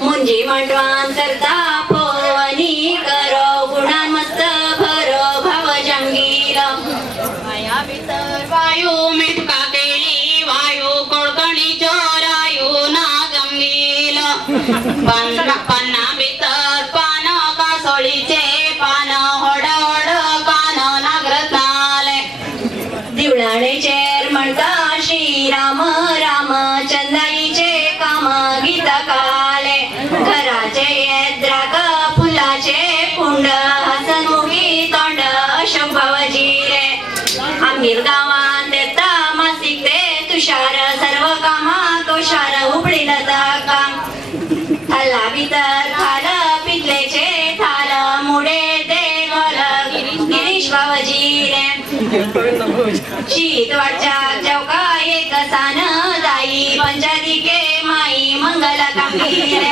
मुंजी मांडवान करता पवनी करो गुणा मस्त भरो भाव जंगील माया भीतर वायू मिटका केली वायू कोळकणी चोरायू ना जंगील पन्ना भीतर पान कासोळीचे पान होड होड कान नागरत्नाले दिवळाणेचे म्हणता श्रीराम राम चंदाईचे काम गीत काले घराचे येद्राग फुलाचे कुंड हसनमुखी तोंड अशोक भावजीरे आमगीर गावात देता मासिक ते तुषार सर्व कामा कोशार उपडील काम थाला भीतर थाल पितलेचे थाल मुडे दे गोल गिरीश भावजीरे शीत वाटच्या चौका एक सान जाई पंचादिके माई मंगल कामगिरे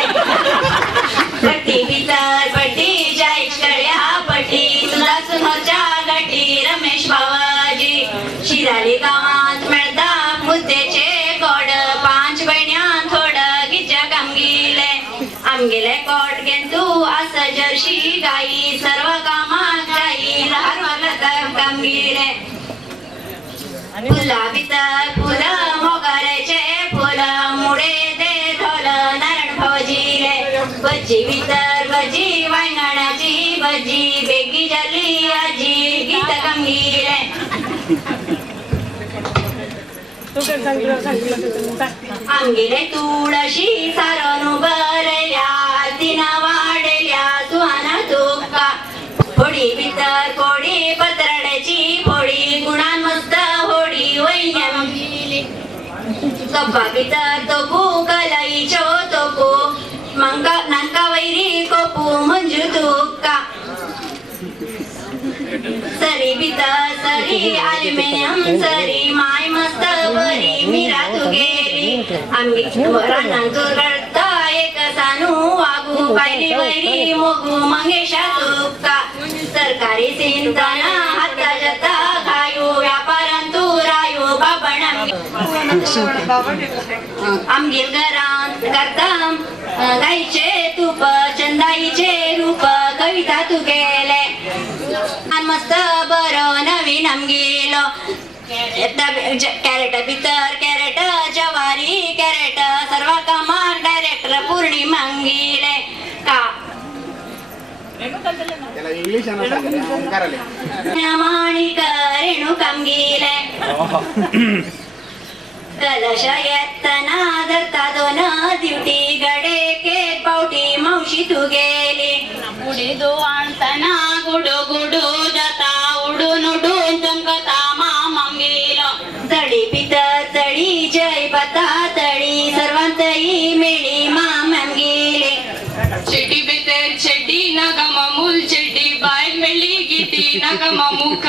पट्टी भीतर पट्टी जायच कड्या पट्टी सुधा समोरच्या गटी रमेश भावाजी शिराली गावात मिळता मुद्देचे गोड पांच बहिण्या थोड गिच्या कामगिले आमगेले कोट घेन तू असं जर्शी गाई सर्व कामात जाई लहान वागत कामगिरे फुला भीतर फुल मोगऱ्याचे फुल मुडे दे ढोल नारायण भावजीले भजी भीतर भजी वांगणाची भजी बेगी झाली आजी गीत कामगिरे आमगेले तुळशी सारण उबरल्या तिना वाढल्या सुहाना तुका फोडी भीतर फोडी पत्राड्याची फोडी गुणान मस्त होडी वैन्या कप्पा भीतर तोपू कलाईचो तोपू मंका नानका वैरी कोपू मंजू तुका सरी भीतर सरी अल्युमिनियम सरी माय मस्त बरी मीरा तू गेली आम्ही रानांचो गळता एक सानू वागू पायरी वैरी मोगू मंगेशा तुका सरकारी चिंतना हाता जता खायू व्यापारांतू रायू बाबण आमगेर घरांत करता गाईचे तूप चंदाईचे रूप कविता तू गेले मस्त बरो नवीन आमगेलो कॅरेट भितर कॅरेट जवारी कॅरेट सर्व कामार डायरेक्टर पूर्णिमा आमगेले का माणिक रेणू कामगिले कलश येतना धरता दोन दिवटी गडे केक पावटी मावशी तू गेली पुढे दो आणताना गुडू गुडू जाता उडून उडून चमकता मामा गेलो तडी पितर तडी जय पता तडी सर्वांतही मेळी मामाम गेले शेटी बेतर शेटी नगम मूल शेटी बाय मेळी गीती नगम मुख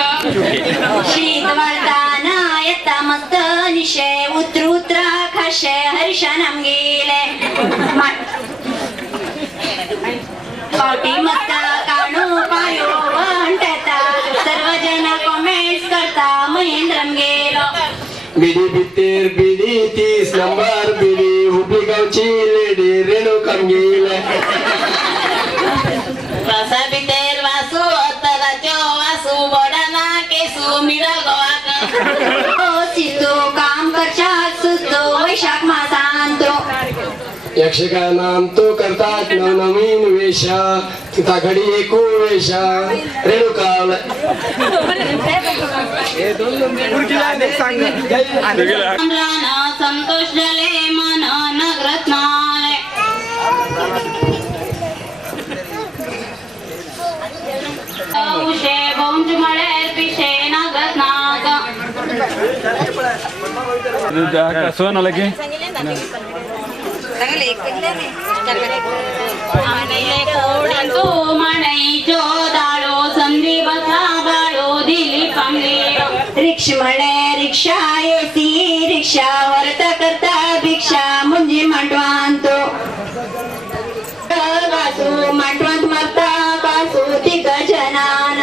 शीत वाळताना येता मस्त निशे उतरुत्रा खाशे हरिशानम गेले पावटी मस्त काणू पायो वंटता सर्वजन कमेंट्स करता महेंद्रम गेलो बिडी भितर बिडी 30 नंबर बिडी हुबळी गावची लेडी रेणू कामगिले वासा भितर वासू अत्तराच्यो वासू बोडाना केसू मिरा गोवाक ओ सिद्धू काम करशाक सुद्धू वैशाख मासांतो यक्षगानाम तो करतात नवनवीन वेश ताघडी एकू वेश रेणुका संतोष जले मन नगरत्नाले उशे बौंज मळे पिशे नगरत्नाग सोनलगे तू मणईचो दाळो संधी बसा बाळो दिली पांगली रिक्ष मळे रिक्षा येसी रिक्षा वर्त करता भिक्षा मुंजी मांडवांतो वासू मांडवांत मारता कासू तिक जनान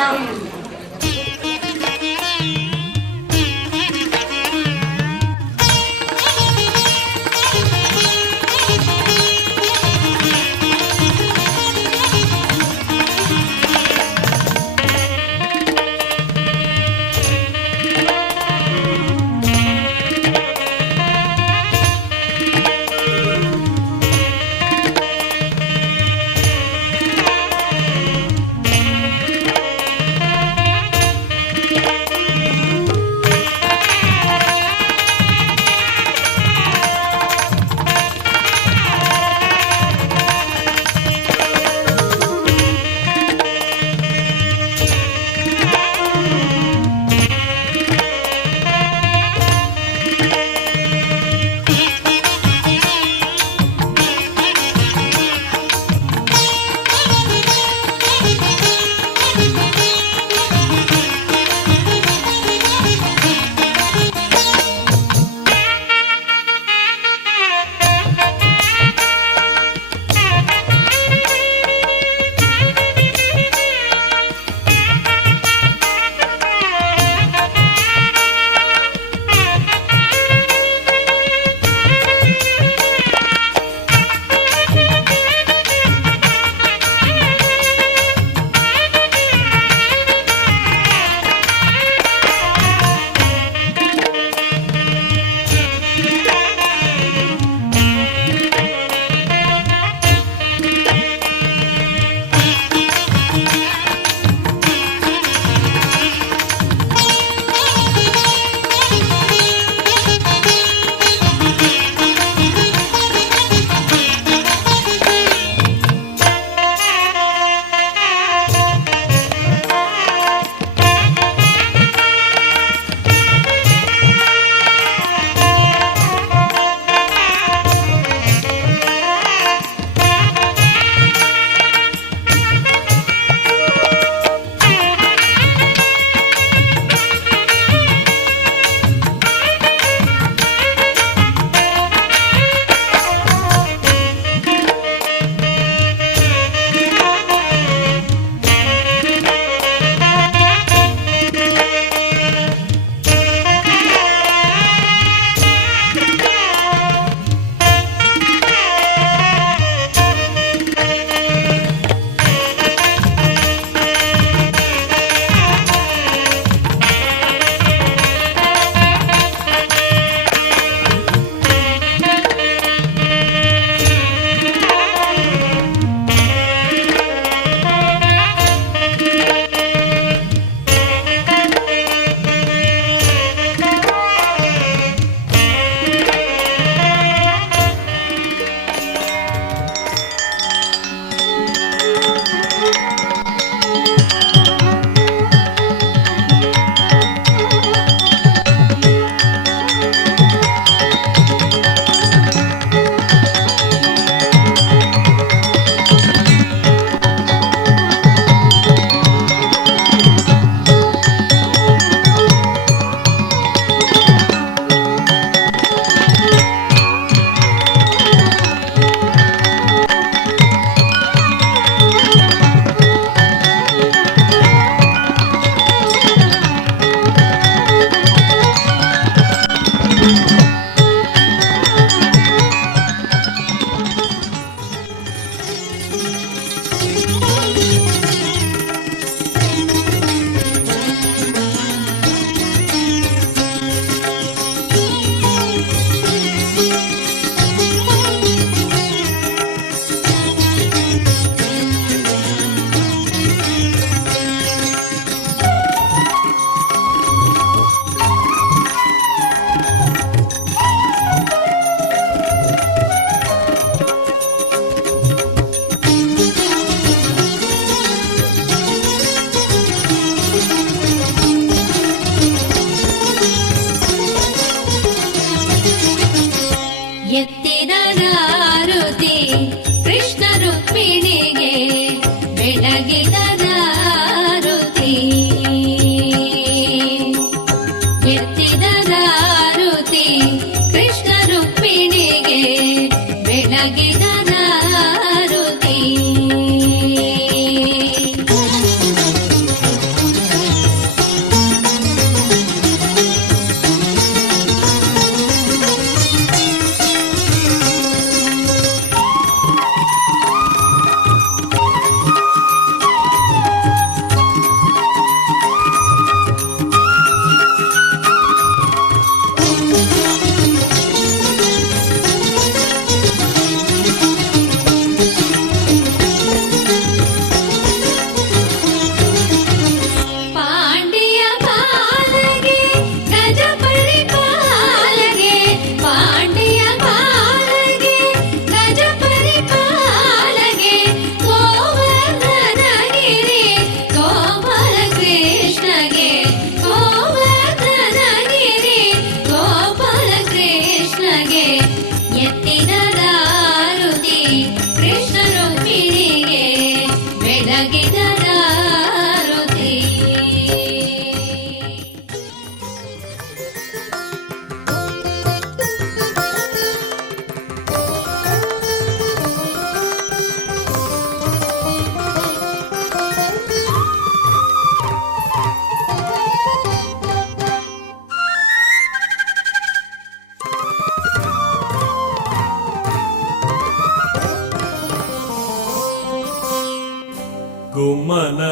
ಗುಮ್ಮನ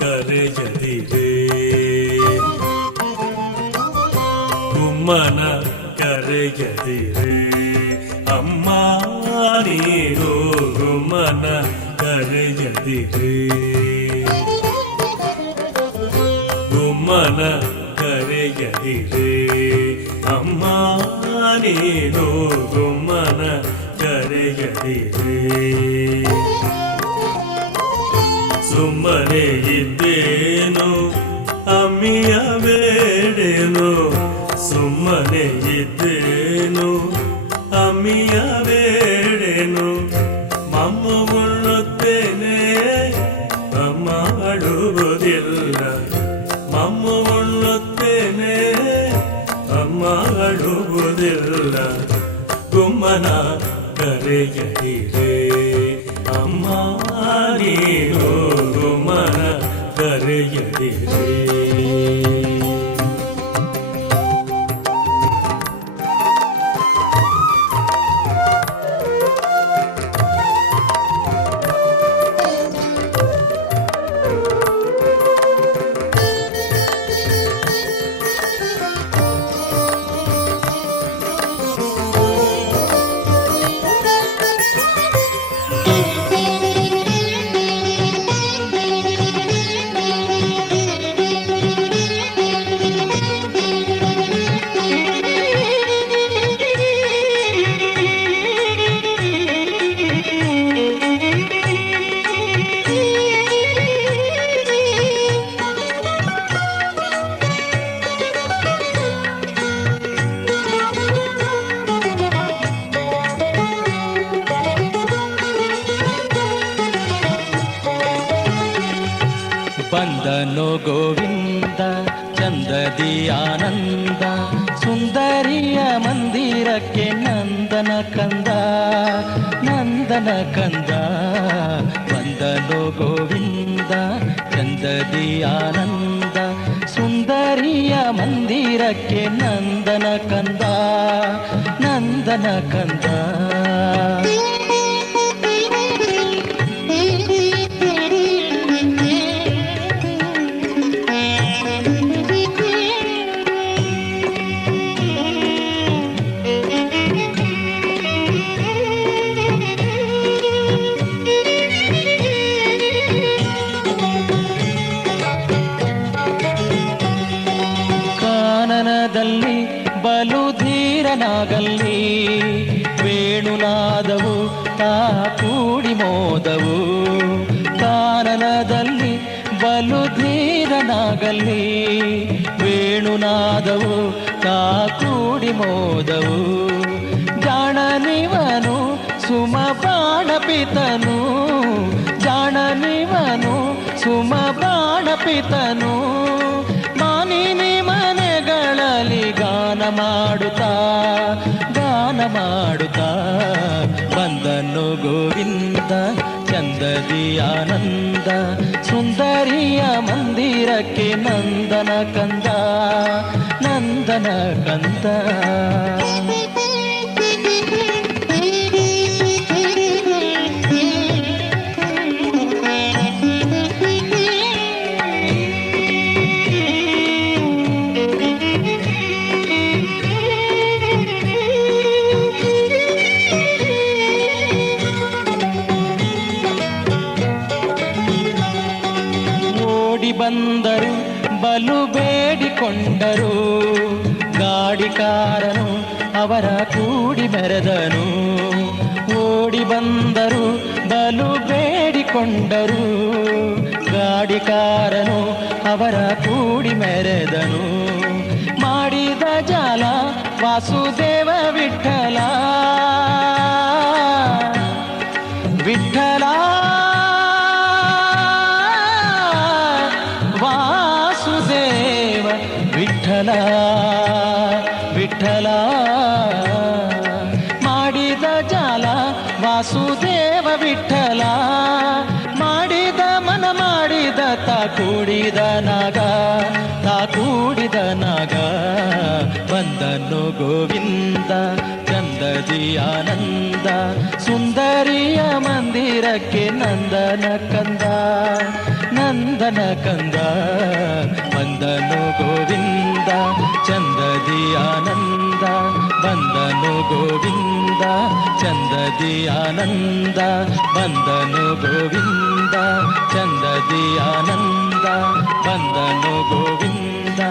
ಕರೆಯದಿರೆ ಗುಮ್ಮನ ಕರೆಯದಿರೆ ಅಮ್ಮ ನೀನು ಗುಮ್ಮನ ಕರೆಯದಿರೆ ಗುಮ್ಮನ ಕರೆಯದಿರೆ ಅಮ್ಮ ನೀನು ಗುಮ್ಮನ ಕರೆಯದಿರೆ ಸುಮ್ಮನೆ ಇದ್ದೇನು ಅಮ್ಮಿಯ ಬೇಡೇನು ಸುಮ್ಮನೆ ಇದ್ದೇನು ಅಮ್ಮಿಯ ಬೇಡೇನು ಮಮ್ಮ ಉಣ್ಣುತ್ತೇನೆ ಅಮ್ಮ ಅಳುವುದಿಲ್ಲ ಮಮ್ಮ ಉಣ್ಣುತ್ತೇನೆ ಅಮ್ಮ ಅಳುವುದಿಲ್ಲ ಗುಮ್ಮನ ಕರೆಯದಿರೆ ಅಮ್ಮ ನೀನು ಗುಮ್ಮನ ಕರೆಯದಿರೆ ಬಂದನು ಗೋವಿಂದ ಚಂದದಿ ಆನಂದ ಸುಂದರಿಯ ಮಂದಿರಕ್ಕೆ ನಂದನ ಕಂದ ನಂದನ ಕಂದ ಬಂದನು ಗೋವಿಂದ ಚಂದದಿ ಆನಂದ ಸುಂದರಿಯ ಮಂದಿರಕ್ಕೆ ನಂದನ ಕಂದ ನಂದನ ಕಂದ ಕಾನನದಲ್ಲಿ ಬಲು ಧೀರನಾಗಲ್ಲಿ ವೇಣುನಾದವು ತಾ ಕೂಡಿ ಮೋದವು ಕಾನನದಲ್ಲಿ ಬಲು ಧೀರನಾಗಲ್ಲಿ ವೇಣುನಾದವು ತಾ ಕೂಡಿ ಮೋದವು ಜಾಣನಿವನು ಸುಮ ಬಾಣಪಿತನು ಜಾಣನಿವನು ಸುಮ ಬಾಣಪಿತನು ಮಾನಿನಿ ಮನೆಗಳಲ್ಲಿ ಗಾನ ಮಾಡುತ್ತಾ ಬಂದನು ಗೋವಿಂದ ಚಂದದಿ ಆನಂದ ಸುಂದರಿಯ ಮಂದಿರಕ್ಕೆ ನಂದನ ಕಂದ ನಂದನ ಕಂದ ಬಂದರು ಬಲು ಬೇಡಿಕೊಂಡರು ಗಾಡಿಕಾರನು ಅವರ ಕೂಡಿ ಮೆರೆದನು ಓಡಿ ಬಂದರು ಬಲು ಬೇಡಿಕೊಂಡರು ಗಾಡಿಕಾರನು ಅವರ ಕೂಡಿ ಮೆರೆದನು ಮಾಡಿದ ಜಾಲ ವಾಸುದೇವ ವಿಠಲ ವಿಠಲ ವಾಸುದೇವ ವಿಠಲ ವಿಠಲ ಮಾಡಿದ ಜಾಲ ವಾಸುದೇವ ವಿಠಲ ಮಾಡಿದ ಮನ ಮಾಡಿದ ತಾ ಕೂಡಿದ ನಾಗ ಬಂದನು ಗೋವಿಂದ ಚಂದದಿ ಆನಂದ ಸುಂದರಿಯ ಮಂದಿರಕ್ಕೆ ನಂದನ ಕಂದ ನಂದನ ಕಂದ ಬಂದನು ಗೋವಿಂದ ಚಂದದಿ ಆನಂದ ಬಂದನು ಗೋವಿಂದ ಚಂದದಿ ಆನಂದ ಬಂದನು ಗೋವಿಂದ ಚಂದದಿ ಆನಂದ ಬಂದನು ಗೋವಿಂದ